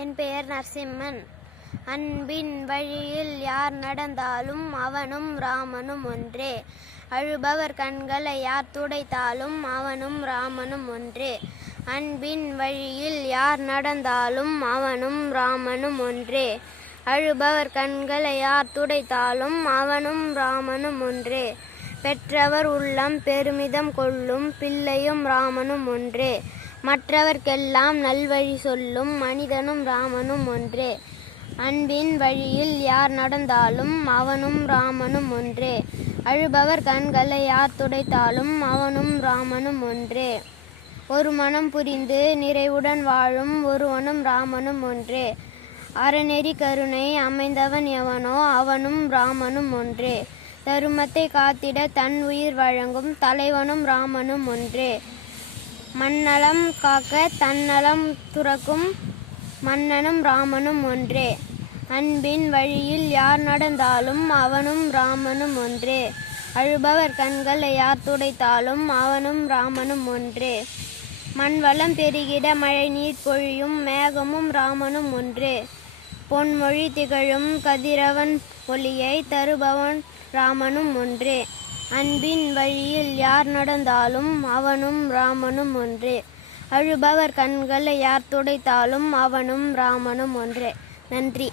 என் பெயர் நரசிம்மன். அன்பின் வழியில் யார் நடந்தாலும் அவனும் ராமனும் ஒன்றே. அழுபவர் கண்களை யார் துடைத்தாலும் அவனும் ராமனும் ஒன்றே. அன்பின் வழியில் யார் நடந்தாலும் அவனும் ராமனும் ஒன்றே. அழுபவர் கண்களை யார் துடைத்தாலும் அவனும் ராமனும் ஒன்றே. பெற்றவர் உள்ளம் பெருமிதம் கொள்ளும் பிள்ளையும் ராமனும் ஒன்றே. மற்றவர்க்கெல்லாம் நல்வழி சொல்லும் மனிதனும் ராமனும் ஒன்றே. அன்பின் வழியில் யார் நடந்தாலும் அவனும் ராமனும் ஒன்றே. அழுபவர் கண்களை யார் துடைத்தாலும் அவனும் ராமனும் ஒன்றே. ஒரு மனம் புரிந்து நிறைவுடன் வாழும் ஒருவனும் ராமனும் ஒன்றே. அறநெறி கருணை அமைந்தவன் எவனோ அவனும் ராமனும் ஒன்றே. தருமத்தை காத்திட தன் உயிர் வழங்கும் தலைவனும் ராமனும் ஒன்றே. மண்ணலம் காக்க தன்னலம் துறக்கும் மன்னனும் ராமனும் ஒன்றே. அன்பின் வழியில் யார் நடந்தாலும் அவனும் ராமனும் ஒன்றே. அழுபவர் கண்களை யார் துடைத்தாலும் அவனும் ராமனும் ஒன்றே. மண் வளம் பெருகிட மழை நீர் பொழியும் மேகமும் ராமனும் ஒன்றே. பொன்மொழி திகழும் கதிரவன் ஒளியை தருபவன் ராமனும் ஒன்றே. அன்பின் வழியில் யார் நடந்தாலும் அவனும் ராமனும் ஒன்றே. அழுபவர் கண்களை யார் துடைத்தாலும் அவனும் ராமனும் ஒன்றே. நன்றி.